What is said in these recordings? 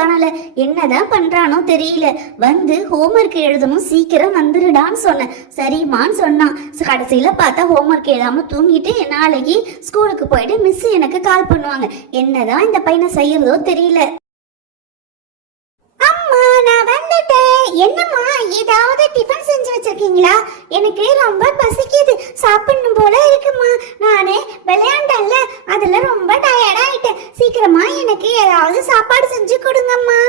காணல. என்னதான் பண்றானோ தெரியல. வந்து ஹோம்ஒர்க் எழுதணும், சீக்கிரம் வந்துருடான்னு சொன்னேன். சரிம்மான்னு சொன்னான். கடைசியில பார்த்தா ஹோம்ஒர்க் எழுதாம தூங்கிட்டு நாளைக்கு ஸ்கூலுக்கு போயிட்டு மிஸ் எனக்கு கால் பண்ணுவாங்க. என்னதான் இந்த பையனை செய்யறதோ தெரியல. அம்மா நான் வந்துட்டேன். என்னம்மா ஏதாவது டிஃபன் செஞ்சு வச்சிருக்கீங்களா? எனக்கு ரொம்ப பசிக்குது, சாப்பிடணும் போல இருக்குமா. நானே விளையாண்டல்ல, அதுல ரொம்ப டயர்ட் ஆயிட்டேன். சீக்கிரமா எனக்கு ஏதாவது சாப்பாடு செஞ்சு கொடுங்கம்மா.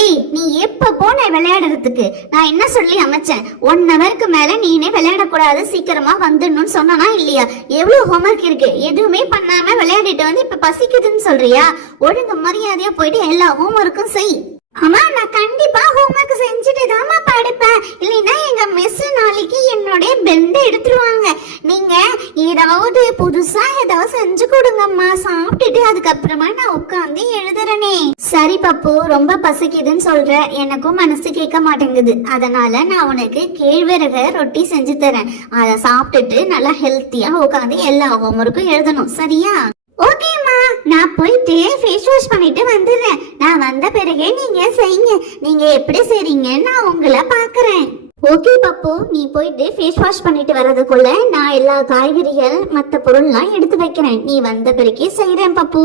ஏய், நீ எப்ப போன விளையாடுறதுக்கு? நான் என்ன சொல்லி அமைச்சேன்? 1 ஹவருக்கு மேல நீனே விளையாடக்கூடாது, சீக்கிரமா வந்துடணும்னு சொன்னா இல்லையா? எவ்வளவு ஹோம்ஒர்க் இருக்கு, எதுவுமே பண்ணாம விளையாடிட்டு வந்து இப்ப பசிக்குதுன்னு சொல்றியா? ஒழுங்கு மரியாதையா போயிட்டு எல்லா ஹோம்ஒர்க்கும் செய். அம்மா நான் கண்டிப்பா ஹோம்ஒர்க் செஞ்சுட்டு தான்மா படிப்பேன். இல்லைன்னா எங்க மிஸ் நாளைக்கு என்னுடைய பெல்ட் எடுத்துருவாங்க. நீங்க ஏதாவது புதுசா ஏதாவது செஞ்சு கொடுங்கம்மா. சாப்பிட்டுட்டு அதுக்கப்புறமா நான் உட்காந்து எழுதுறேனே. சரி பப்பு, ரொம்ப பசிக்குதுன்னு சொல்ற, எனக்கும் மனசு கேட்க மாட்டேங்குது. அதனால நான் உனக்கு கேழ்வரகு ரொட்டி செஞ்சு தரேன். அதை சாப்பிட்டுட்டு நல்லா ஹெல்த்தியா உட்காந்து எல்லா ஹோம்ஒர்க்கும் எழுதணும், சரியா? ஓகேம்மா, நான் போயிட்டு ஃபேஸ் வாஷ் பண்ணிட்டு வந்துடுறேன். நான் வந்த பிறகு நீங்க செய்யுங்க. நீங்க எப்படி செய்றீங்கன்னு நான் உங்களை பாக்குறேன். ஓகே பப்பு, நீ போயிட்டு ஃபேஸ் வாஷ் பண்ணிட்டு வர்றதுக்குள்ள நான் எல்லா காய்கறிகள் மற்ற பொருள்லாம் எடுத்து வைக்கிறேன். நீ வந்த பிறகு செய்யறேன் பப்பு.